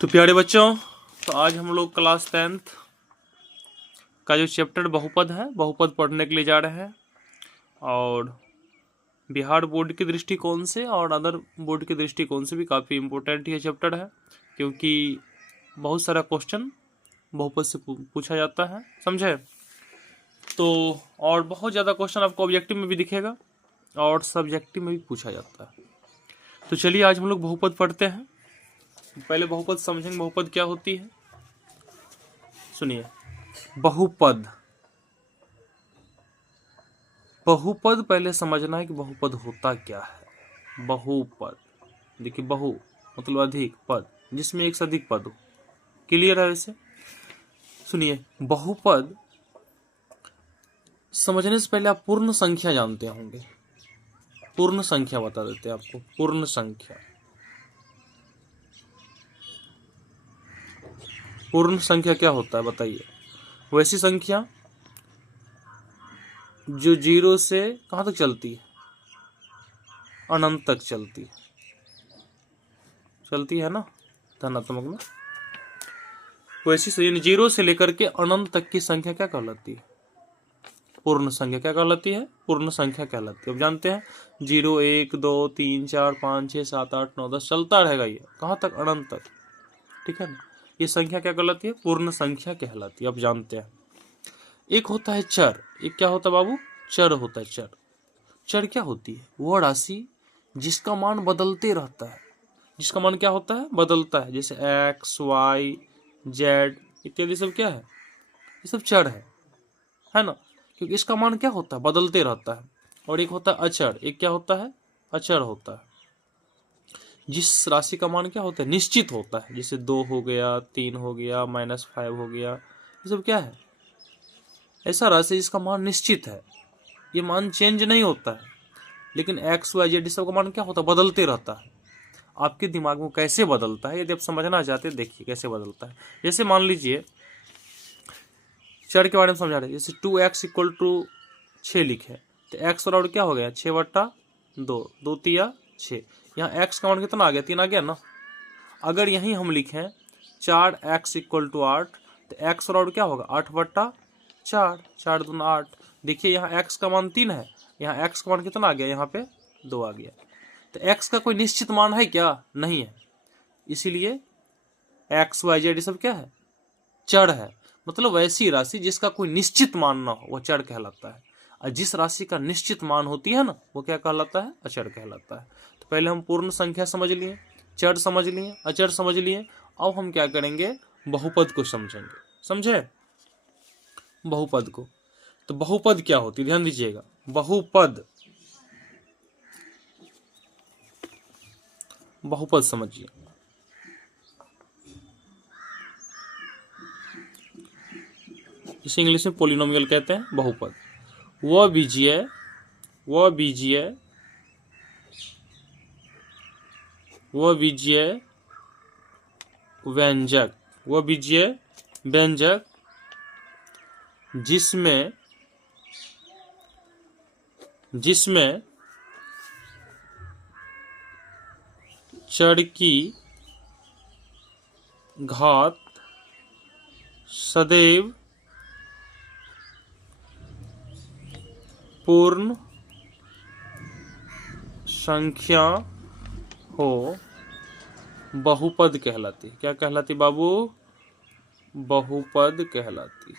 तो प्यारे बच्चों, तो आज हम लोग क्लास 10th का जो चैप्टर बहुपद है, बहुपद पढ़ने के लिए जा रहे हैं। और बिहार बोर्ड के दृष्टिकोण से और अदर बोर्ड के दृष्टिकोण से भी काफ़ी इम्पोर्टेंट ये चैप्टर है, क्योंकि बहुत सारा क्वेश्चन बहुपद से पूछा जाता है, समझे। तो और बहुत ज़्यादा क्वेश्चन आपको ऑब्जेक्टिव में भी दिखेगा और सब्जेक्टिव में भी पूछा जाता है। तो चलिए आज हम लोग बहुपद पढ़ते हैं। पहले बहुपद समझेंगे, बहुपद क्या होती है। सुनिए, बहुपद बहुपद पहले समझना है कि बहुपद होता क्या है। बहुपद देखिए, बहु मतलब अधिक, पद जिसमें एक से अधिक पद हो। क्लियर है वैसे। सुनिए, बहुपद समझने से पहले आप पूर्ण संख्या जानते होंगे। पूर्ण संख्या बता देते हैं आपको। पूर्ण संख्या, पूर्ण संख्या क्या होता है बताइए। वैसी संख्या जो जीरो से कहाँ तक चलती है, अनंत तक चलती है ना, धनात्मक में। वैसी यानी जीरो से लेकर के अनंत तक की संख्या क्या कहलाती है, पूर्ण संख्या क्या कहलाती है, पूर्ण संख्या कहलाती है। अब जानते हैं 0 1 2 3 4 5 6 7 8 9 10 चलता रहेगा, ये कहाँ तक, अनंत तक, ठीक है ना। ये संख्या क्या कहलाती है, पूर्ण संख्या कहलाती है। अब जानते हैं एक होता है चर। एक क्या होता है बाबू, चर होता है। चर, चर क्या होती है, वो राशि जिसका मान बदलते रहता है। जिसका मान क्या होता है, बदलता है। जैसे x y z इत्यादि सब क्या है, ये सब चर है ना, क्योंकि इसका मान क्या होता है, बदलते रहता है। और एक होता है अचर। एक क्या होता है, अचर होता है। जिस राशि का मान क्या होता है, निश्चित होता है। जैसे 2 हो गया, 3 हो गया, -5 हो गया, ये सब क्या है, ऐसा राशि जिसका मान निश्चित है, ये मान चेंज नहीं होता है। लेकिन x y z सब का मान क्या होता है, बदलते रहता है। आपके दिमाग में कैसे बदलता है, यदि आप समझना चाहते हैं देखिए कैसे बदलता है। जैसे मान लीजिए चर के बारे में समझा रहे हैं। जैसे 2x = 6 लिखे, तो x और क्या हो गया, 6/2, 2 तिया 6। यहाँ x का मान कितना आ गया, 3 आ गया ना। अगर यहीं हम लिखें 4x = 8, तो x और क्या होगा, 8/4, 4 दूना 8। देखिए यहाँ x का मान 3 है, यहाँ x का मान कितना आ गया, यहाँ पे 2 आ गया। तो x का कोई निश्चित मान है क्या, नहीं है। इसीलिए x y z ये सब क्या है, चर है। मतलब वैसी राशि जिसका कोई निश्चित मान ना हो, वो चर कहलाता है। और जिस राशि का निश्चित मान होती है ना, वो क्या कहलाता है, अचर कहलाता है। तो पहले हम पूर्ण संख्या समझ लिए, चर समझ लिए, अचर समझ लिए। अब हम क्या करेंगे, बहुपद को समझेंगे। समझे बहुपद को। तो बहुपद क्या होती है, ध्यान दीजिएगा। बहुपद, बहुपद समझिए। इसे इंग्लिश में पोलिनोमियल कहते हैं, बहुपद। वह बीजीय व्यंजक, वह बीजीय व्यंजक जिसमें चर की घात सदैव पूर्ण संख्या हो, बहुपद कहलाती। क्या कहलाती बाबू, बहुपद कहलाती।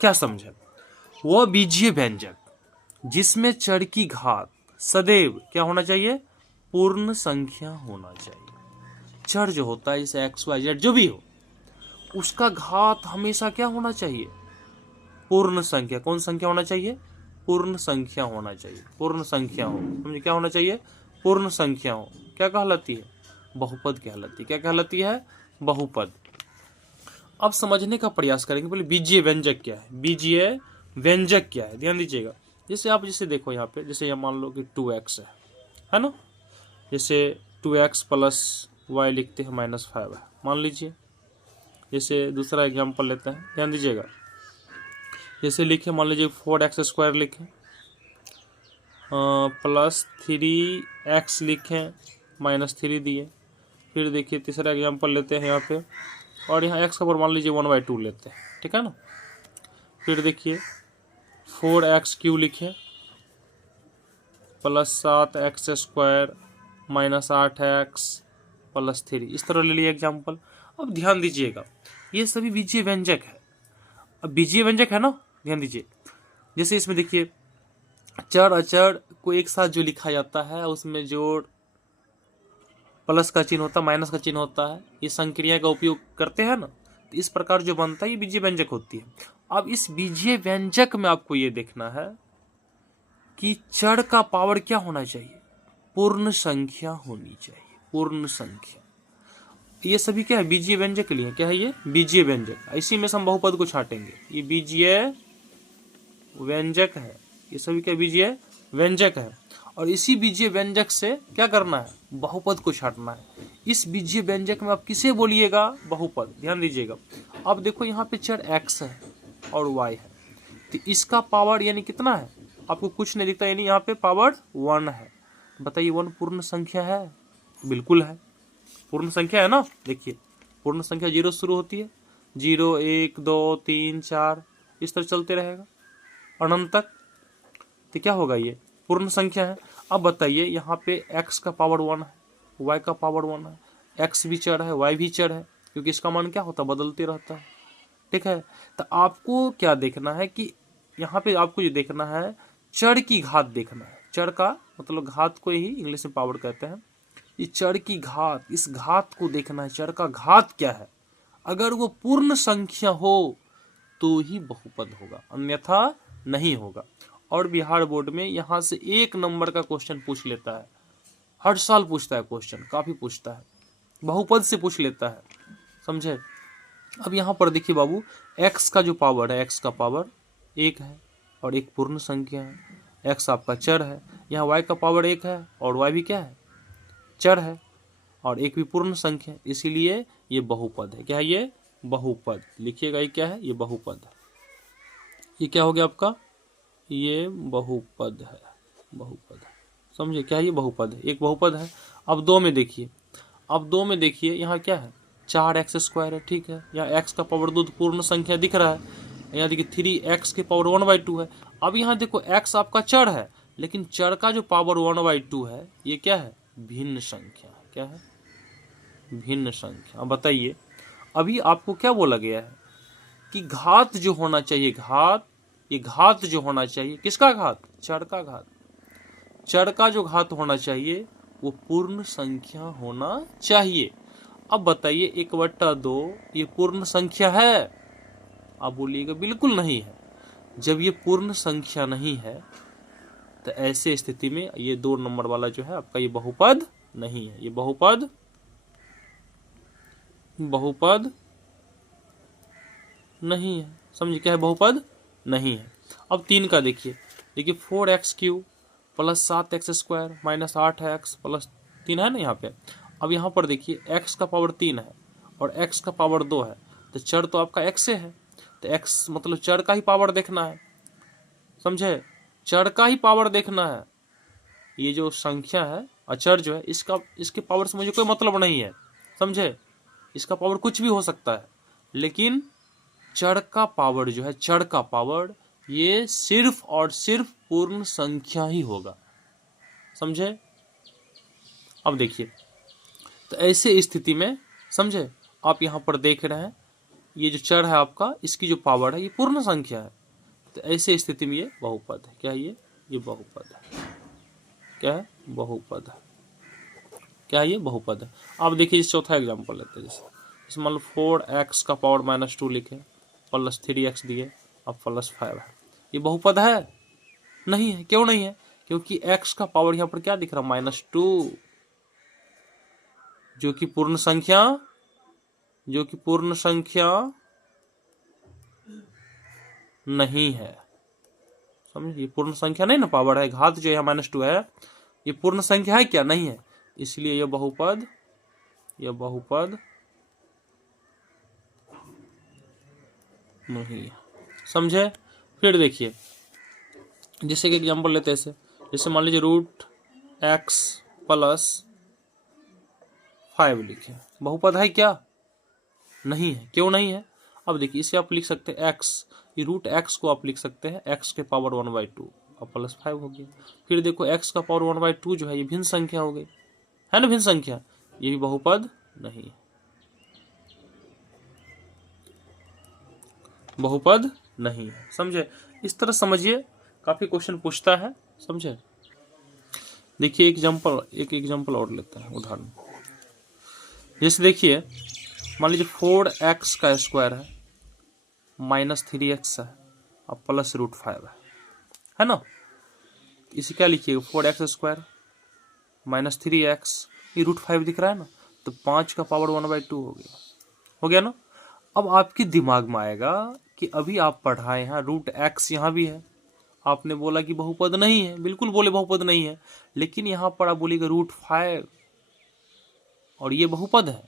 क्या समझे, वह बीजीय व्यंजक जिसमें चर की घात सदैव क्या होना चाहिए, पूर्ण संख्या होना चाहिए। चर जो होता है, जैसे x y z जो भी हो, उसका घात हमेशा क्या होना चाहिए, पूर्ण संख्या। कौन संख्या होना चाहिए, पूर्ण संख्या होना चाहिए। पूर्ण संख्या हो, समझे, क्या होना चाहिए, पूर्ण संख्या हो। क्या कहलाती है, बहुपद कहलाती। क्या कहलाती है, बहुपद। अब समझने का प्रयास करेंगे। पहले बीजीय व्यंजक क्या है, बीजीय व्यंजक क्या है, ध्यान दीजिएगा। जैसे आप जैसे देखो यहाँ पे, जैसे यहाँ मान लो कि 2x है ना। जैसे 2x + y लिखते हैं, -5 है मान लीजिए। जैसे दूसरा एग्जांपल लेते हैं, ध्यान दीजिएगा। जैसे लिखे, मान लीजिए 4x² लिखें, +3x लिखें, -3 दिए। फिर देखिए तीसरा एग्जाम्पल लेते हैं यहाँ पे, और यहाँ x का पावर मान लीजिए 1/2 लेते हैं, ठीक है ना। फिर देखिए 4x³ लिखे +7x² -8x +3, इस तरह ले लिए एग्जाम्पल। अब ध्यान दीजिएगा, ये सभी बीजीय व्यंजक है। अब बीजीय व्यंजक है ना, ध्यान दीजिए। जैसे इसमें देखिए चर अचर को एक साथ जो लिखा जाता है उसमें जोड़ प्लस का चिन्ह होता है, माइनस का चिन्ह होता है, ये संक्रिया का उपयोग करते हैं ना, तो इस प्रकार जो बनता है ये बीजीय व्यंजक होती है। अब इस बीजीय व्यंजक में आपको ये देखना है कि चर का पावर क्या होना चाहिए, पूर्ण संख्या होनी चाहिए, पूर्ण संख्या। ये सभी क्या है, बीजीय व्यंजक के लिए क्या है, ये बीजीय व्यंजक। इसी में से हम बहुपद को छाटेंगे, ये बीजीय व्यंजक है, ये सभी क्या बीजीय व्यंजक है। और इसी बीजीय व्यंजक से क्या करना है, बहुपद को छाटना है। इस बीजीय व्यंजक में आप किसे बोलिएगा, बहुपद। ध्यान दीजिएगा, अब देखो यहाँ पे चर x है और y है, तो इसका पावर यानी कितना है, आपको कुछ नहीं दिखता, यानी यहाँ पे पावर 1 है। बताइए 1 पूर्ण संख्या है, बिल्कुल है, पूर्ण संख्या है ना। देखिए पूर्ण संख्या 0 से शुरू होती है, 0 1 2 3 4 इस तरह चलते रहेगा अनंत तक, तो क्या होगा, ये पूर्ण संख्या है। अब बताइए यहाँ पे x का पावर 1 है, y का पावर 1 है, x भी चर है, y भी चर है, क्योंकि इसका मान क्या होता है, बदलते रहता है, ठीक है। तो आपको क्या देखना है कि यहाँ पे आपको ये देखना है चर की घात देखना है। चर का मतलब घात को ही इंग्लिश में पावर कहते हैं। ये चर की घात, इस घात को देखना है, चर का घात क्या है। अगर वो पूर्ण संख्या हो तो ही बहुपद होगा, अन्यथा नहीं होगा। और बिहार बोर्ड में यहाँ से 1 नंबर का क्वेश्चन पूछ लेता है, हर साल पूछता है क्वेश्चन, काफी पूछता है, बहुपद से पूछ लेता है, समझे। अब यहाँ पर देखिए बाबू, x का जो पावर है, x का पावर 1 है और एक पूर्ण संख्या है, x आपका चर है। यहाँ y का पावर 1 है और y भी क्या है, चर है, और एक भी पूर्ण संख्या है, इसीलिए ये बहुपद है। क्या है ये, बहुपद। लिखिएगा ये क्या है, ये बहुपद है। ये क्या हो गया आपका, ये बहुपद है, बहुपद है, समझे। क्या है ये, बहुपद है, एक बहुपद है। अब 2 में देखिए, अब 2 में देखिए यहाँ क्या है, 4x² है, ठीक है। यहाँ x का पावर 2 पूर्ण संख्या दिख रहा है, यहाँ देखिए 3x के पावर 1/2 है। अब यहाँ देखो x आपका चर है, लेकिन चर का जो पावर 1/2 है ये क्या है, भिन्न संख्या है। क्या है, भिन्न संख्या। अब बताइए, अभी आपको क्या बोला गया है कि घात जो होना चाहिए, घात, ये घात जो होना चाहिए, किसका घात, चर का घात। चर का जो घात होना चाहिए वो पूर्ण संख्या होना चाहिए। अब बताइए 1/2 ये पूर्ण संख्या है, आप बोलिएगा बिल्कुल नहीं है। जब ये पूर्ण संख्या नहीं है तो ऐसे स्थिति में ये 2 नंबर वाला जो है आपका, ये बहुपद नहीं है, ये बहुपद, बहुपद नहीं है, समझिए। क्या है, बहुपद नहीं है। अब 3 का देखिए, देखिए 4x³ +7x² -8x +3 है ना यहाँ पे। अब यहाँ पर देखिए x का पावर 3 है और x का पावर 2 है, तो चर तो आपका x से है, तो x मतलब चर का ही पावर देखना है, समझे, चर का ही पावर देखना है। ये जो संख्या है, अचर जो है, इसके पावर से मुझे कोई मतलब नहीं है, समझे। इसका पावर कुछ भी हो सकता है, लेकिन चर का पावर जो है, चर का पावर ये सिर्फ और सिर्फ पूर्ण संख्या ही होगा, समझे। अब देखिए, तो ऐसे स्थिति में समझे, आप यहाँ पर देख रहे हैं ये जो चर है आपका, इसकी जो पावर है ये पूर्ण संख्या है, तो ऐसे स्थिति में ये बहुपद है। क्या है ये बहुपद है। क्या है, बहुपद है। क्या है, ये बहुपद है। अब देखिए इस चौथा एग्जाम्पल लेते हैं, जैसे इसमें मान लो 4x का पावर -2 लिखे, +3x दिए, अब +5 है, ये बहुपद है, नहीं है। क्यों नहीं है, क्योंकि x का पावर यहाँ पर क्या दिख रहा है, -2, जो कि पूर्ण संख्या, जो कि पूर्ण संख्या नहीं है, समझे। ये पूर्ण संख्या नहीं ना, पावर है, घात जो है -2 है, ये पूर्ण संख्या है क्या, नहीं है, इसलिए यह बहुपद, यह बहुपद नहीं है, समझे। फिर देखिए, जैसे कि एग्जांपल लेते हैं, जैसे मान लीजिए √x + 5 लिखे। बहुपद है क्या? नहीं है। क्यों नहीं है? अब देखिए इसे आप लिख सकते हैं x, ये रूट x को आप लिख सकते हैं x के पावर 1/2 और प्लस 5 हो गया। फिर देखो x का पावर 1/2 जो है ये भिन्न संख्या हो गई, है ना, भिन्न संख्या, ये भी बहुपद नहीं है, बहुपद नहीं है। समझे? इस तरह समझिए, काफी क्वेश्चन पूछता है। समझे? देखिए एक एग्जांपल और लेते हैं, उदाहरण। जैसे देखिए मान लीजिए 4x का स्क्वायर है माइनस 3x है और प्लस रूट 5 है ना। इसे क्या लिखिएगा? 4x स्क्वायर माइनस 3x, ये रूट 5 दिख रहा है ना, तो 5 का पावर 1/2 हो गया ना। अब आपके दिमाग में आएगा कि अभी आप पढ़ाए यहाँ रूट x यहाँ भी है, आपने बोला कि बहुपद नहीं है, बिल्कुल बोले बहुपद नहीं है, लेकिन यहाँ पर आप बोलिएगा रूट 5 और ये बहुपद है।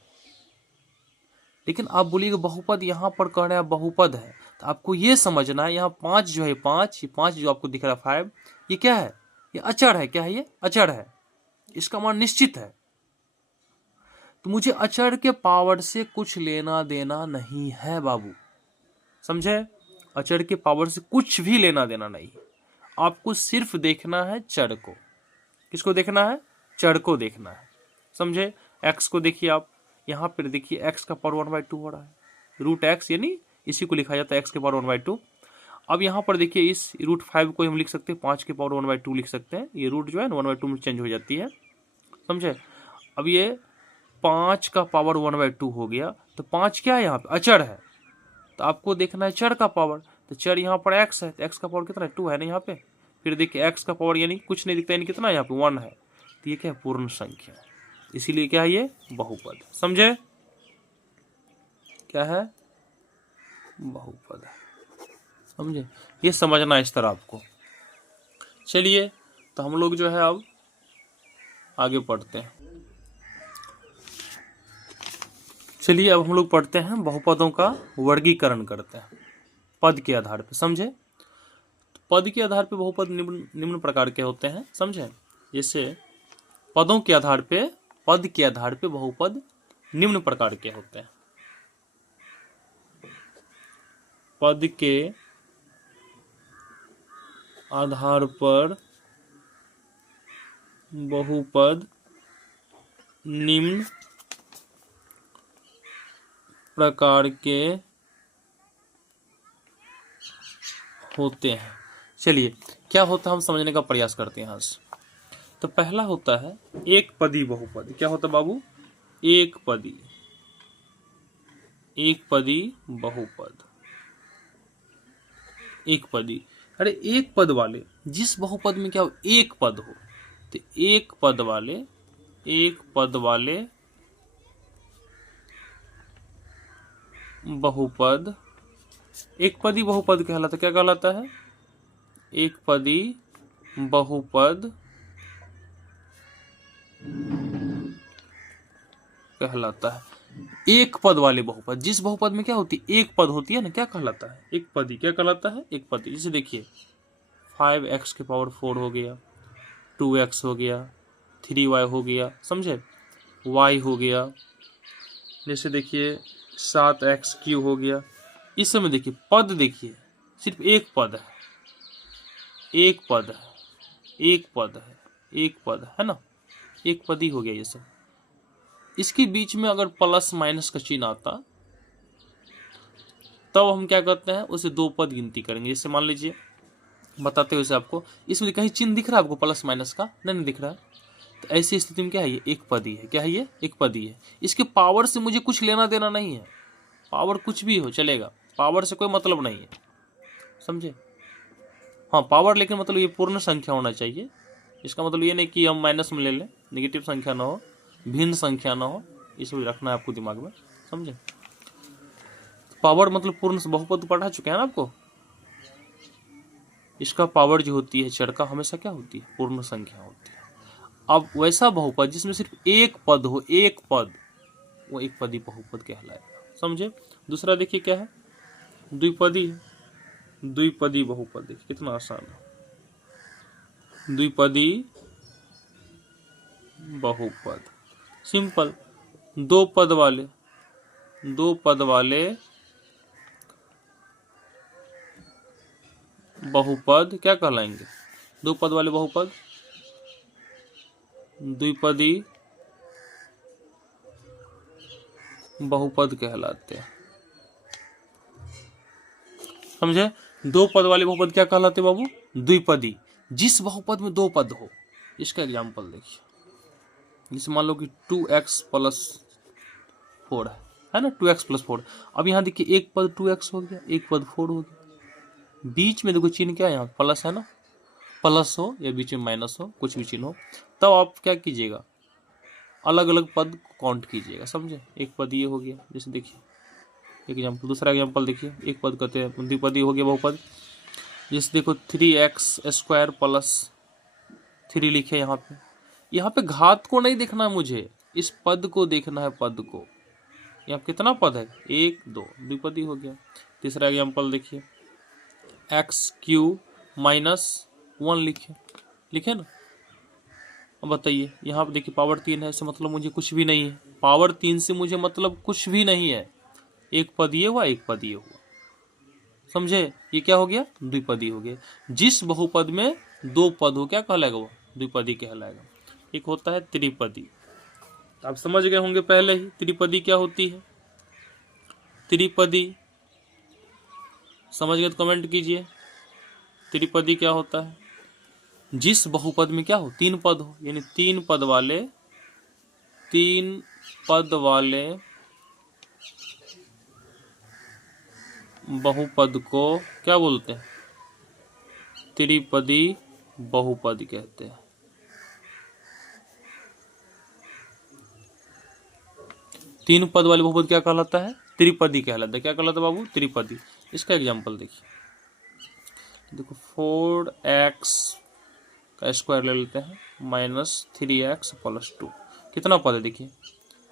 लेकिन आप बोलिएगा बहुपद, यहाँ पर कह रहे हैं बहुपद है, तो आपको ये समझना है यहाँ 5 जो है, 5 जो आपको दिख रहा है 5, ये क्या है? ये अचर है। क्या है? ये अचर है, इसका मान निश्चित है। तो मुझे अचर के पावर से कुछ लेना देना नहीं है बाबू, समझे? अचर के पावर से कुछ भी लेना देना नहीं है। आपको सिर्फ देखना है चर को। किसको देखना है? चर को देखना है। समझे? x को देखिए आप, यहाँ पर देखिए x का पावर 1/2 हो रहा है, रूट x, यानी इसी को लिखा जाता है x के पावर 1/2। अब यहाँ पर देखिए इस रूट 5 को हम लिख सकते हैं 5 के पावर 1/2 लिख सकते हैं, ये रूट जो है 1/2 में चेंज हो जाती है। समझे? अब ये 5 का पावर 1/2 हो गया, तो 5 क्या है? यहाँ पे अचर है, तो आपको देखना है चर का पावर। तो चर यहाँ पर x है, तो x का पावर कितना है? 2 है ना यहाँ पे। फिर देखिए x का पावर यानी कुछ नहीं दिखता, यानी कितना यहाँ पे 1 है, तो ये क्या है? पूर्ण संख्या, इसीलिए क्या है? ये बहुपद। समझे? क्या है? बहुपद है। समझे? ये समझना इस तरह आपको। चलिए तो हम लोग जो है अब आगे पढ़ते हैं। चलिए अब हम लोग पढ़ते हैं, बहुपदों का वर्गीकरण करते हैं पद के आधार पर। समझे? पद के आधार पे बहुपद निम्न प्रकार के होते हैं। समझे? जैसे पदों के आधार पे, पद के आधार पे बहुपद निम्न प्रकार के होते हैं। पद के आधार पर बहुपद निम्न प्रकार के होते हैं। चलिए क्या होता है हम समझने का प्रयास करते हैं यहाँ से। तो पहला होता है एक पदी बहुपद। क्या होता है बाबू? एक पदी बहुपद। एक पदी, अरे एक पद वाले, जिस बहुपद में क्या हो? एक पद हो, तो एक पद वाले बहुपद एक पदी बहुपद कहलाता है। क्या कहलाता है? एक पदी बहुपद कहलाता है। एक पद वाले बहुपद, जिस बहुपद में क्या होती है? एक पद होती है ना, क्या कहलाता है? एक पदी। क्या कहलाता है? एक पदी। जैसे देखिए 5x के पावर 4 हो गया, 2x हो गया, 3y हो गया, समझे, y हो गया, जैसे देखिए 7x³ हो गया। इस समय देखिए पद, देखिए सिर्फ एक पद है, एक पद है, एक पद है, एक पद है ना, एक पद ही हो गया ये सब। इसके बीच में अगर प्लस माइनस का चिन्ह आता तब हम क्या करते हैं? उसे दो पद गिनती करेंगे। जैसे मान लीजिए, बताते हुए आपको, इसमें कहीं चिन्ह दिख रहा है आपको प्लस माइनस का? नहीं दिख रहा है। तो ऐसी स्थिति में क्या है? ये एक पदी है। क्या है? ये एक पदी है। इसके पावर से मुझे कुछ लेना देना नहीं है, पावर कुछ भी हो चलेगा, पावर से कोई मतलब नहीं है। समझे? हाँ पावर, लेकिन मतलब ये पूर्ण संख्या होना चाहिए। इसका मतलब ये नहीं कि हम माइनस में ले लें, नेगेटिव संख्या ना हो, भिन्न संख्या ना हो, ये सब रखना है आपको दिमाग में। समझे? पावर मतलब पूर्ण बहुपद पढ़ा चुके हैं ना आपको। इसका पावर जो होती है चर का, हमेशा क्या होती है? पूर्ण संख्या होती है। अब वैसा बहुपद जिसमें सिर्फ एक पद हो, एक पद, वो एक पदी बहुपद कहलाएगा। समझे? दूसरा देखिए क्या है? द्विपदी। द्विपदी बहुपद, देखिए कितना आसान है। द्विपदी बहुपद सिंपल, दो पद वाले बहुपद क्या कहलाएंगे? दो पद वाले बहुपद द्विपदी बहुपद कहलाते हैं। समझे? दो पद वाले बहुपद क्या कहलाते बाबू? द्विपदी। जिस बहुपद में दो पद हो, इसका एग्जांपल देखिए। जैसे मान लो कि 2x + 4 है ना, 2x + 4। अब यहाँ देखिए एक पद 2x हो गया, एक पद 4 हो गया। बीच में देखो चिन्ह क्या है, यहाँ प्लस है ना, प्लस हो या बीच में माइनस हो, कुछ भी चिन्ह हो, तब आप क्या कीजिएगा, अलग अलग पद काउंट कीजिएगा। समझे? एक पद ये हो गया, जैसे देखिए एग्जाम्पल, दूसरा एग्जाम्पल देखिए, एक पद कहते हैं द्विपदी हो गया बहुपद। जैसे देखो 3x² + 3 लिखे यहाँ पे घात को नहीं देखना है मुझे, इस पद को देखना है, पद को। यहाँ कितना पद है? 1 2, द्विपदी हो गया। तीसरा एग्जाम्पल देखिए, x³ - 1 लिखे ना। अब बताइए, यहाँ पे देखिए पावर 3 है, इससे मतलब मुझे कुछ भी नहीं है। पावर 3 से मुझे मतलब कुछ भी नहीं है। एक पद ये हुआ, एक पद ये हुआ। समझे? ये क्या हो गया? द्विपदी हो गया। जिस बहुपद में दो पद हो क्या कहलाएगा? वो द्विपदी कहलाएगा। एक होता है त्रिपदी। आप समझ गए होंगे पहले ही त्रिपदी क्या होती है। त्रिपदी समझ गए तो कमेंट कीजिए, त्रिपदी क्या होता है? जिस बहुपद में क्या हो? तीन पद हो, यानी तीन पद वाले बहुपद को क्या बोलते हैं? त्रिपदी बहुपद कहते हैं। तीन पद वाले बहुपद क्या कहलाता है? त्रिपदी कहलाता है। क्या कहलाता है बाबू? त्रिपदी। इसका एग्जांपल देखिए, देखो 4x² ले लेते हैं -3x + 2। कितना पद है देखिए।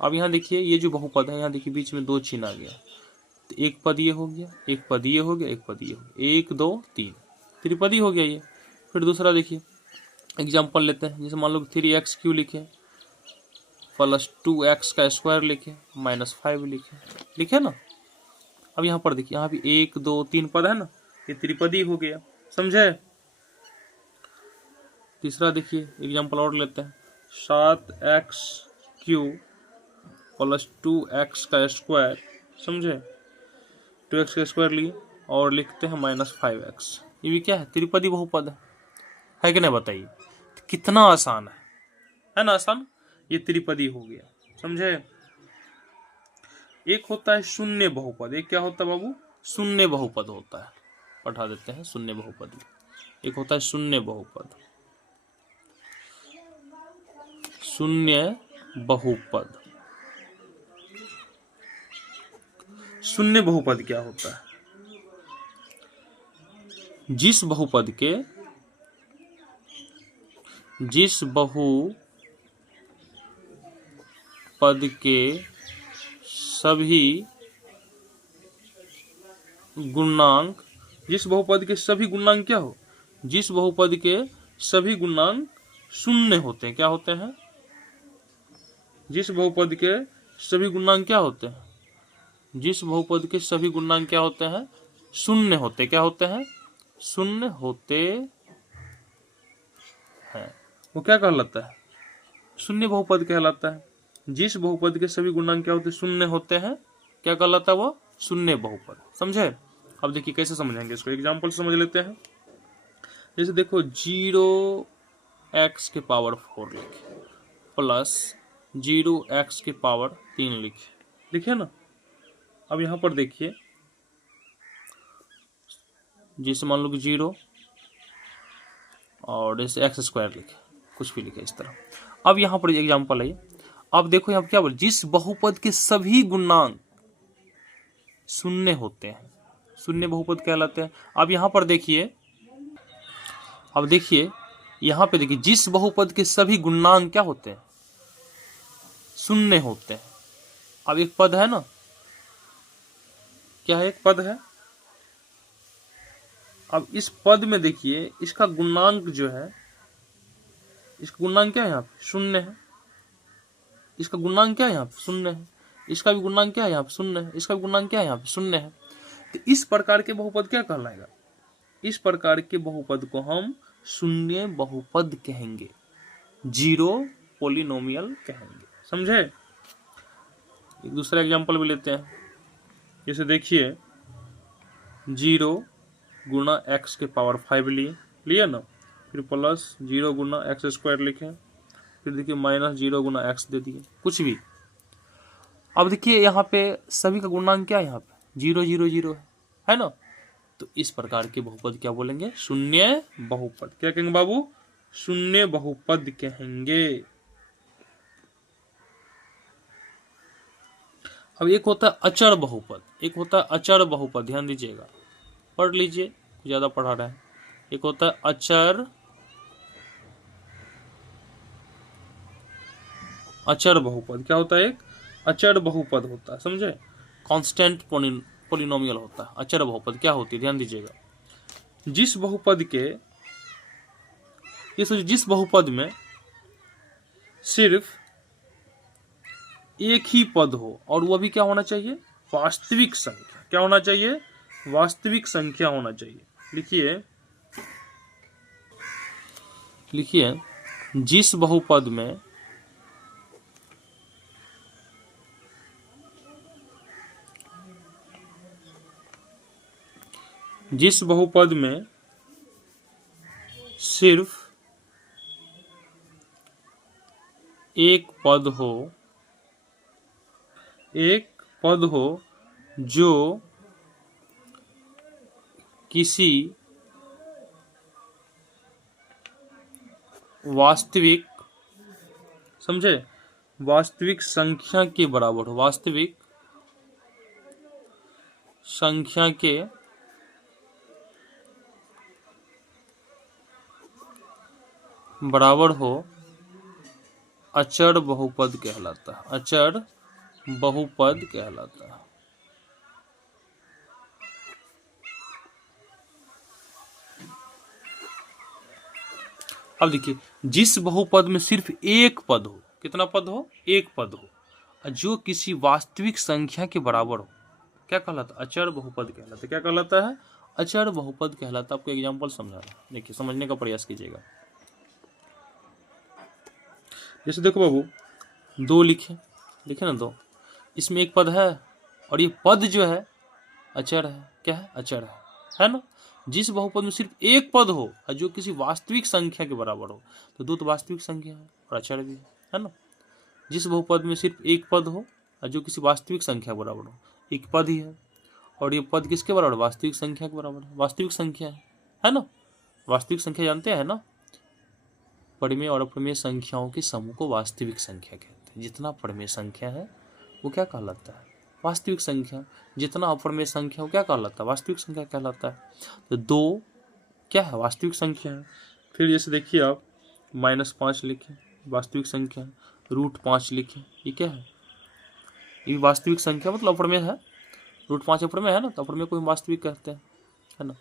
अब यहाँ देखिए ये जो बहुपद है, यहाँ देखिए बीच में दो चिन्ह आ गया, तो एक पद ये हो गया, एक पद ये हो गया, एक पद ये हो गया, 1 2 3 त्रिपदी हो गया ये। फिर दूसरा देखिए एग्जाम्पल लेते हैं, जैसे मान लो 3x³ लिखे + 2x² लिखे -5 लिखे ना। अब यहाँ पर देखिए, यहाँ भी 1 2 3 पद है ना, ये त्रिपदी हो गया। समझे? तीसरा देखिए एग्जाम्पल और लेते हैं, 7x³ + 2x²। समझे? 2x² लिए और लिखते हैं -5x। ये भी क्या है? त्रिपदी बहुपद है कि नहीं? बताइए कितना आसान है ना? आसान। ये त्रिपदी हो गया। समझे? एक होता है शून्य बहुपद। एक क्या होता है बाबू? शून्य बहुपद होता है। पढ़ा देते हैं शून्य बहुपद। एक होता है शून्य बहुपद। शून्य बहुपद, शून्य बहुपद क्या होता है? जिस बहुपद के सभी गुणांक, जिस बहुपद के सभी गुणांक क्या हो? जिस बहुपद के सभी गुणांक शून्य होते हैं। क्या होते हैं? जिस बहुपद के सभी गुणांक क्या होते हैं? जिस बहुपद के सभी गुणांक क्या होते हैं? शून्य होते। क्या होते हैं? शून्य होते हैं। वो क्या कहलाता है? शून्य बहुपद कहलाता है। जिस बहुपद के सभी गुणांक क्या होते हैं? शून्य होते हैं। क्या कहलाता है वो? शून्य बहुपद। समझे? अब देखिए कैसे समझेंगे इसको, एग्जाम्पल समझ लेते हैं। जैसे देखो 0x⁴ लिखे + 0x⁴ लिखे ना। अब यहाँ पर देखिए, जैसे मान लो कि 0 और जैसे x² लिखे, कुछ भी लिखे इस तरह। अब यहाँ पर एग्जाम्पल है, अब देखो यहाँ क्या बोले? जिस बहुपद के सभी गुणांक शून्य होते हैं, शून्य बहुपद कहलाते हैं। अब यहाँ पर देखिए, अब देखिए यहाँ पे देखिए, जिस बहुपद के सभी गुणांक क्या होते हैं? शून्य होते हैं। अब एक पद है ना, क्या है? एक पद है। अब इस पद में देखिए इसका गुणांक जो है, इसका गुणांक क्या है? यहाँ पे शून्य है। इसका गुणांक क्या है यहाँ पे? शून्य है। इसका भी गुणांक क्या है यहाँ पे? शून्य है। इसका भी गुणांक क्या है यहाँ पे? शून्य है। तो इस प्रकार के बहुपद क्या कहलाएगा? इस प्रकार के बहुपद को हम शून्य बहुपद कहेंगे, जीरो पोलिनोमियल कहेंगे। समझे? एक दूसरा एग्जांपल भी लेते हैं। जैसे देखिए 0 गुना x के पावर 5 लिए ना, फिर प्लस 0 गुना एक्स स्क्वायर लिखे, फिर देखिए माइनस 0 गुना x दे दिए, कुछ भी। अब देखिए यहाँ पे सभी का गुणांक क्या है? यहाँ पे 0 0 0 है ना। तो इस प्रकार के बहुपद क्या बोलेंगे? शून्य बहुपद। क्या कहेंगे बाबू? शून्य बहुपद कहेंगे। अब एक होता है अचर बहुपद, एक होता है अचर बहुपद। ध्यान दीजिएगा, पढ़ लीजिए, ज्यादा पढ़ा रहा है। एक होता है अचर बहुपद। क्या होता है? एक अचर बहुपद होता है, समझे? कांस्टेंट पोलिनोमियल होता है। अचर बहुपद क्या होती है? ध्यान दीजिएगा, जिस बहुपद में सिर्फ एक ही पद हो, और वह भी क्या होना चाहिए? वास्तविक संख्या। क्या होना चाहिए? वास्तविक संख्या होना चाहिए। लिखिए जिस बहुपद में सिर्फ एक पद हो जो किसी वास्तविक, समझे, वास्तविक संख्या के बराबर हो, वास्तविक संख्या के बराबर हो, अचर बहुपद कहलाता है। अचर बहुपद कहलाता है। अब देखिए, जिस बहुपद में सिर्फ एक पद हो, कितना पद हो? एक पद हो, जो किसी वास्तविक संख्या के बराबर हो, क्या कहलाता है? अचर बहुपद कहलाता है। क्या कहलाता है? अचर बहुपद कहलाता है। आपको एग्जांपल समझा रहा हूं, देखिए, समझने का प्रयास कीजिएगा। जैसे देखो बाबू, 2 लिखे ना, 2, इसमें एक पद है, और ये पद जो है अचर है। क्या है? अचर है ना। जिस बहुपद में सिर्फ एक पद हो और जो किसी वास्तविक संख्या के बराबर हो, तो 2 तो वास्तविक संख्या है और अचर भी है ना। जिस बहुपद में सिर्फ एक पद हो और जो किसी वास्तविक संख्या के बराबर हो, एक पद ही है, और ये पद किसके बराबर? वास्तविक संख्या के बराबर है। वास्तविक संख्या है ना। वास्तविक संख्या जानते हैं ना, परिमेय और अप्रमेय संख्याओं के समूह को वास्तविक संख्या कहते हैं। जितना परिमेय संख्या है वो क्या कहलाता है? वास्तविक संख्या। जितना अप्रमेय संख्या वो क्या कहलाता है? वास्तविक संख्या कहलाता है। तो 2 क्या है? वास्तविक संख्या है। फिर जैसे देखिए आप -5 लिखें, वास्तविक संख्या है। √5 लिखें, ये क्या है? ये वास्तविक संख्या, मतलब अप्रमेय है। √5 अप्रमेय है ना, तो अप्रमेय को हम वास्तविक कहते हैं, है ना।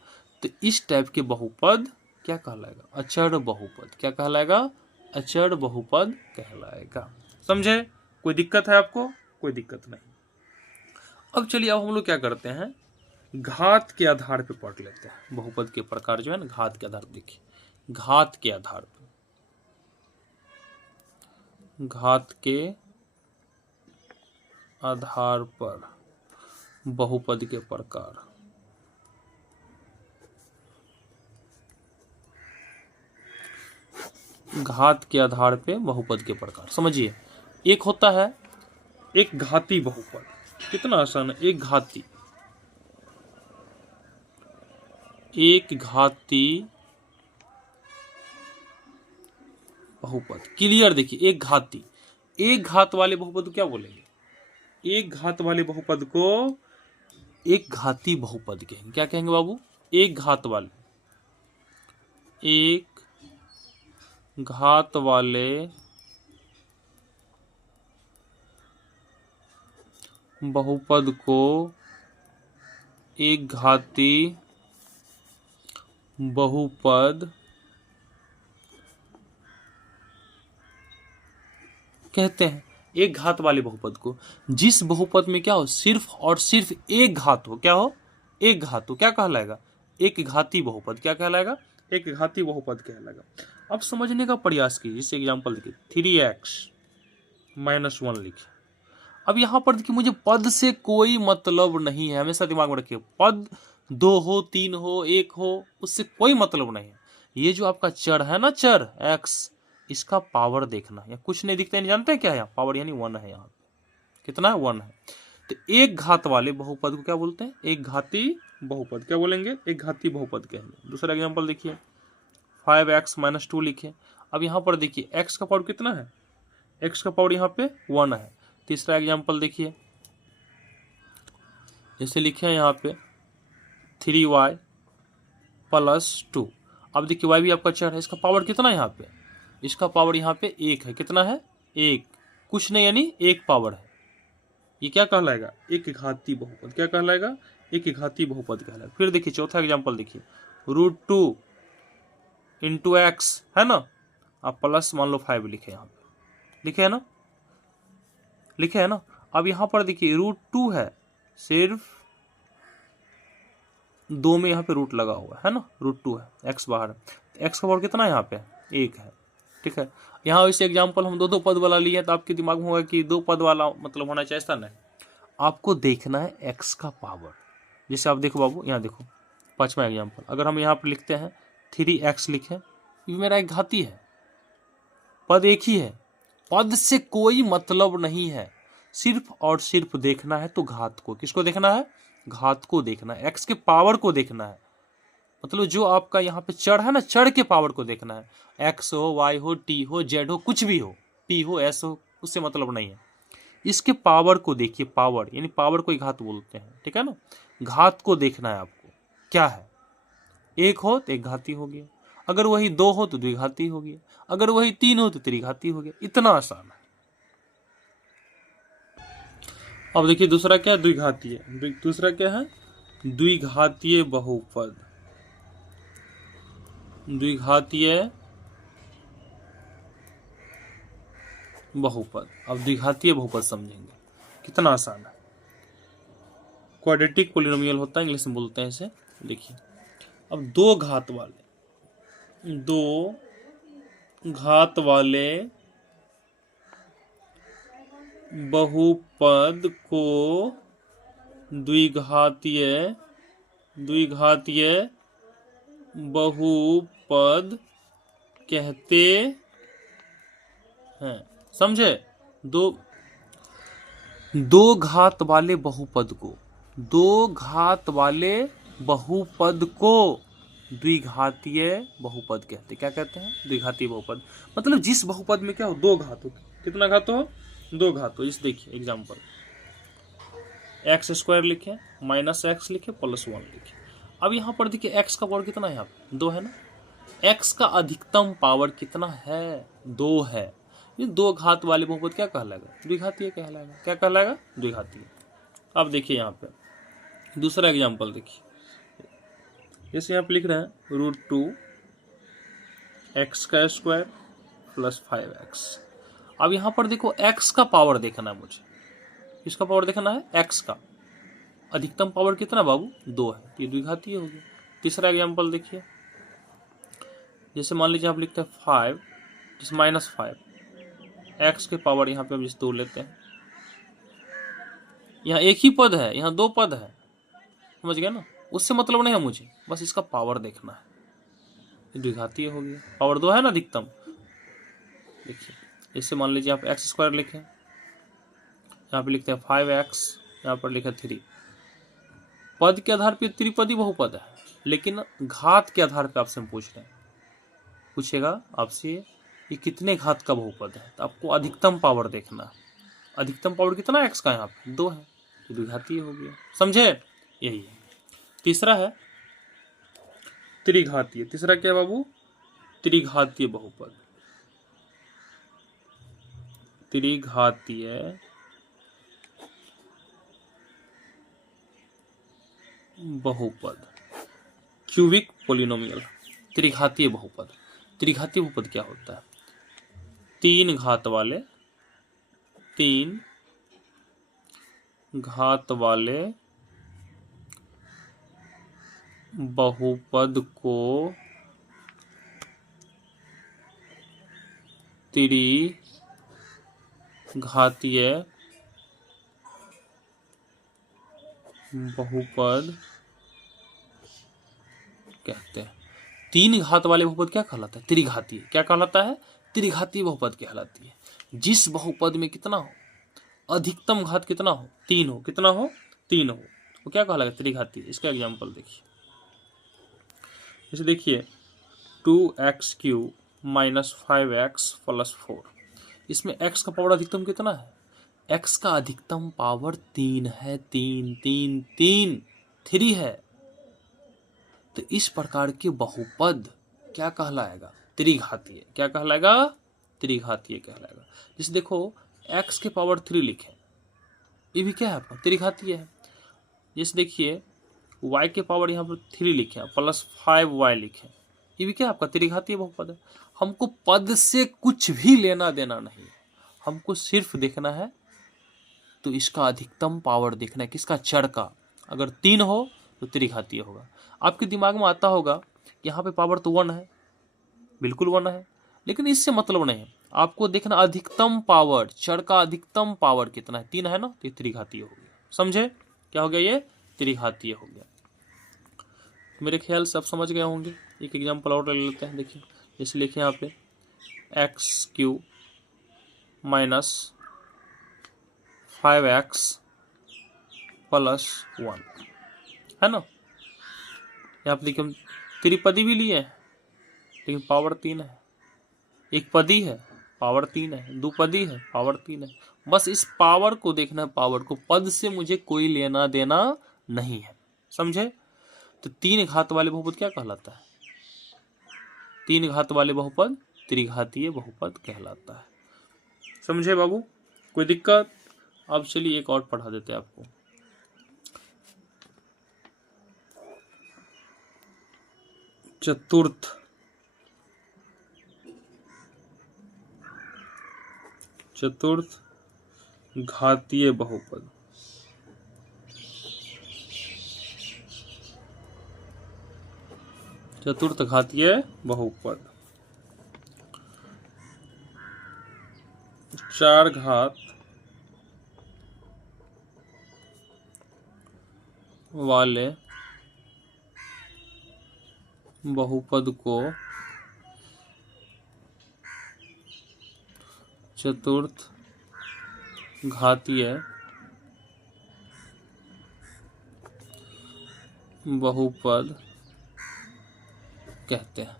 तो इस टाइप के बहुपद क्या कहलाएगा? अचर बहुपद। क्या कहलाएगा? अचर बहुपद कहलाएगा। समझे? कोई दिक्कत है आपको? कोई दिक्कत नहीं। अब चलिए, अब हम लोग क्या करते हैं, घात के आधार पे पढ़ लेते हैं। बहुपद के प्रकार जो है ना, घात के आधार पर। देखिए, घात के आधार पर बहुपद के प्रकार। घात के आधार पे बहुपद के प्रकार समझिए। एक होता है एक घाती बहुपद। कितना आसान है, एक घाती बहुपद। क्लियर? देखिए, एक घात वाले बहुपद को क्या बोलेंगे? एक घात वाले बहुपद को एक घाती बहुपद कहेंगे। क्या कहेंगे बाबू? एक घात वाले बहुपद को एक घाती बहुपद कहते हैं। एक घात वाले बहुपद को, जिस बहुपद में क्या हो, सिर्फ और सिर्फ एक घात हो, क्या हो, एक घात हो, क्या कहलाएगा, एक घाती बहुपद। क्या कहलाएगा, एक घाती बहुपद कहलाएगा। अब समझने का प्रयास कीजिए। जैसे एग्जांपल देखिए 3x-1 लिखे। अब यहां पर देखिए मुझे पद से कोई मतलब नहीं है, हमेशा दिमाग में रखिए। पद 2 हो, 3 हो, 1 हो, उससे कोई मतलब नहीं है। ये जो आपका चर है ना, चर x, इसका पावर देखना है। कुछ नहीं दिखता, नहीं जानते हैं क्या है पावर, यानी 1 है। यहाँ कितना है, 1 है। तो एक घात वाले बहुपद को क्या बोलते हैं, एक घाती बहुपद। क्या बोलेंगे, एक घाती बहुपद कहेंगे। दूसरा एग्जांपल देखिए 5x-2 लिखे। अब यहाँ पर देखिए x का पावर कितना है, x का पावर यहाँ पे 1 है। तीसरा एग्जांपल देखिए, जैसे लिखे हैं यहाँ पे 3y+2। अब देखिए y भी आपका चर है, इसका पावर कितना है यहाँ पे, इसका पावर यहाँ पे 1 है। कितना है, 1, कुछ नहीं यानी 1 पावर है। ये क्या कहलाएगा, एक घाती बहुपद। क्या कहलाएगा, एक घाती बहुपद कहलाएगा। फिर देखिए चौथा एग्जांपल देखिए √2 × x है ना, आप प्लस मान लो 5 लिखे, यहाँ पे लिखे है ना, लिखे है ना। अब यहाँ पर देखिए √2 है, सिर्फ 2 में यहाँ पे रूट लगा हुआ है ना, √2 है, x बाहर है। x का पावर कितना है यहाँ पे, 1 है। ठीक है, यहाँ वैसे एग्जाम्पल हम दो पद वाला लिए, तो आपके दिमाग में होगा कि 2 पद वाला मतलब होना चाहिए, ऐसा नहीं। आपको देखना है x का पावर। जैसे आप देखो बाबू, यहाँ देखो 5वां एग्जाम्पल, अगर हम यहाँ पर लिखते हैं 3x लिखें, ये मेरा एक घाती है, पद एक ही है, पद से कोई मतलब नहीं है, सिर्फ और सिर्फ देखना है तो घात को। किसको देखना है, घात को देखना है, x के पावर को देखना है। मतलब जो आपका यहाँ पे चर है ना, चर के पावर को देखना है। x हो, y हो, t हो, z हो, कुछ भी हो, p हो, s हो, उससे मतलब नहीं है। इसके पावर को देखिए, पावर यानी पावर को ही घात बोलते हैं। ठीक है ना, घात को देखना है आपको, क्या है, 1 हो तो एक घाती हो गया, अगर वही 2 हो तो द्विघाती हो गया, अगर वही 3 हो तो त्रिघाती हो गया। इतना आसान है। अब देखिए दूसरा क्या है, द्विघातीय। दूसरा क्या है, द्विघातीय बहुपद। द्विघातीय बहुपद। अब द्विघातीय बहुपद समझेंगे, कितना आसान है। क्वाड्रेटिक पोलिनोमियल होता है, इंग्लिश में बोलते हैं इसे। देखिए अब दो घात वाले बहुपद को द्विघातीय बहुपद कहते हैं। समझे, दो घात वाले बहुपद को, द्विघातीय बहुपद कहते। क्या कहते हैं, द्विघातीय बहुपद। मतलब जिस बहुपद में क्या हो, 2 घात हो। कितना घात हो, 2 घात हो। इस देखिए एग्जांपल x² लिखे, -x लिखे, +1 लिखे। अब यहाँ पर देखिए x का पावर कितना है, यहाँ पे 2 है ना। x का अधिकतम पावर कितना है, 2 है। ये 2 घात वाले बहुपद क्या कहलाएगा, द्विघातीय कहलाएगा। क्या कहलाएगा, द्विघातीय। अब देखिए यहाँ पे दूसरा एग्जांपल देखिए, जैसे यहाँ पे लिख रहे हैं √2 x² + 5x। अब यहाँ पर देखो x का पावर देखना है मुझे। किसका पावर देखना है, x का। अधिकतम पावर कितना बाबू, 2 है, ये द्विघातीय हो गया। तीसरा एग्जांपल देखिए, जैसे मान लीजिए आप लिखते हैं 5, जैसे -5, x के पावर यहाँ पे हम इस 2 लेते हैं। यहाँ एक ही पद है, यहाँ 2 पद है, समझ गए ना। उससे मतलब नहीं है मुझे, बस इसका पावर देखना है। ये द्विघातीय हो गया, पावर 2 है ना अधिकतम। देखिए इससे मान लीजिए आप x² लिखें, यहाँ पे लिखते हैं 5x, यहाँ पर लिखा 3। पद के आधार पे त्रिपदी बहुपद है, लेकिन घात के आधार पे आपसे हम पूछ रहे हैं, पूछेगा आपसे ये कितने घात का बहुपद है, तो आपको अधिकतम पावर देखना है। अधिकतम पावर कितना है x का, यहाँ पे 2 है, तो द्विघातीय हो गया। समझे, यही है। तीसरा है त्रिघातीय। तीसरा क्या बाबू, त्रिघातीय बहुपद। त्रिघातीय बहुपद, क्यूबिक पोलिनोमियल। त्रिघातीय बहुपद। त्रिघातीय बहुपद क्या होता है, 3 घात वाले 3 घात वाले बहुपद को त्रिघातीय बहुपद कहते हैं। 3 घात वाले बहुपद क्या कहलाता है? त्रिघातीय। क्या कहलाता है? त्रिघातीय बहुपद कहलाती है। जिस बहुपद में कितना हो, अधिकतम घात कितना हो, 3 हो, कितना हो, 3 हो, वो क्या कहलाएगा? त्रिघातीय। इसका एग्जाम्पल देखिए, जैसे देखिए 2x³ - 5x + 4, इसमें x का पावर अधिकतम कितना है? x का अधिकतम पावर 3 है, 3 है। तो इस प्रकार के बहुपद क्या कहलाएगा? त्रिघातीय। क्या कहलाएगा? त्रिघातीय कहलाएगा। जैसे देखो x के पावर 3 लिखे, ये भी क्या है आपका? त्रिघातीय है। जैसे देखिए y के पावर यहाँ पर 3 लिखे +5y लिखे, ये भी क्या है आपका? त्रिघातीय बहुपद है। हमको पद से कुछ भी लेना देना नहीं, हमको सिर्फ देखना है तो इसका अधिकतम पावर देखना है, किसका? चर का। अगर 3 हो तो त्रिघातीय होगा। आपके दिमाग में आता होगा यहाँ पे पावर तो 1 है, बिल्कुल 1 है, लेकिन इससे मतलब नहीं है। आपको देखना अधिकतम पावर, चर का अधिकतम पावर कितना है? 3 है ना, तो ये त्रिघातीय हो गया। समझे? क्या हो गया? ये त्रिघातीय हो गया। मेरे ख्याल से आप समझ गए होंगे। एक एग्जाम्पल और ले लेते हैं। देखिए जैसे लिखे यहाँ पे x³ - 5x + 1 है ना। यहाँ पे देखिए हम त्रिपदी भी लिए हैं, लेकिन पावर 3 है। एक पदी है, पावर 3 है। दुपदी है, पावर 3 है। बस इस पावर को देखना है, पावर को। पद से मुझे कोई लेना देना नहीं है। समझे? तो 3 घात वाले बहुपद क्या कहलाता है? 3 घात वाले बहुपद त्रिघातीय बहुपद कहलाता है। समझे बाबू? कोई दिक्कत? अब चलिए एक और पढ़ा देते हैं आपको। चतुर्थ घातीय बहुपद। चतुर्थ घातीय बहुपद 4 घात वाले बहुपद को चतुर्थ घातीय बहुपद कहते हैं।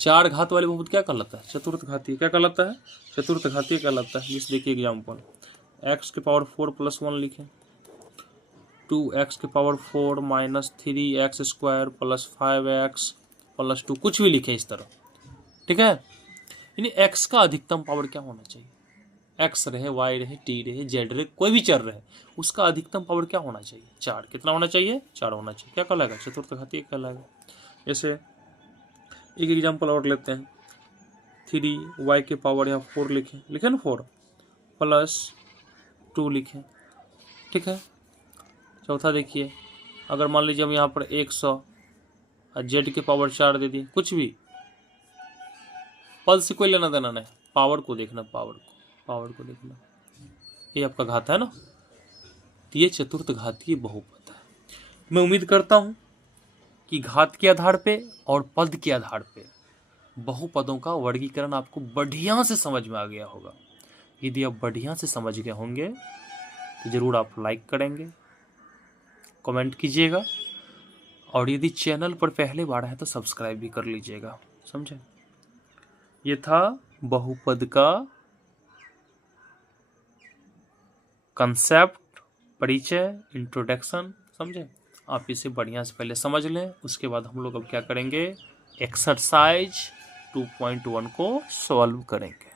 4 घात वाले बहुपद क्या कहलाता है? चतुर्थ घातीय। क्या कहलाता है? चतुर्थ घातीय कहलाता है। जिस देखिए एग्जाम्पल x के पावर 4 + 1 लिखें, 2x के पावर 4 - 3x² + 5x + 2, कुछ भी लिखें इस तरह। ठीक है? यानी x का अधिकतम पावर क्या होना चाहिए? x रहे, y रहे, t रहे, z रहे, कोई भी चर रहे, उसका अधिकतम पावर क्या होना चाहिए? 4। कितना होना चाहिए? 4 होना चाहिए। क्या कहलाएगा? चतुर्थ घातीय कहलाएगा। जैसे एक एग्जाम्पल और लेते हैं, 3y के पावर यहाँ 4 लिखें ना, 4 + 2 लिखें। ठीक है? चौथा देखिए, अगर मान लीजिए हम यहाँ पर 100 और z के पावर 4 दे दिए, कुछ भी, पद से कोई लेना देना नहीं, पावर को देखना, पावर को देखना। ये आपका घात है ना, तो ये चतुर्थ घातीय बहुपद है। मैं उम्मीद करता हूं कि घात के आधार पे और पद के आधार पे बहुपदों का वर्गीकरण आपको बढ़िया से समझ में आ गया होगा। यदि आप बढ़िया से समझ गए होंगे तो जरूर आप लाइक करेंगे, कमेंट कीजिएगा, और यदि चैनल पर पहले बार है तो सब्सक्राइब भी कर लीजिएगा। समझे? ये था बहुपद का कंसेप्ट, परिचय, इंट्रोडक्शन। समझे? आप इसे बढ़िया से पहले समझ लें, उसके बाद हम लोग अब क्या करेंगे, एक्सरसाइज 2.1 को सॉल्व करेंगे।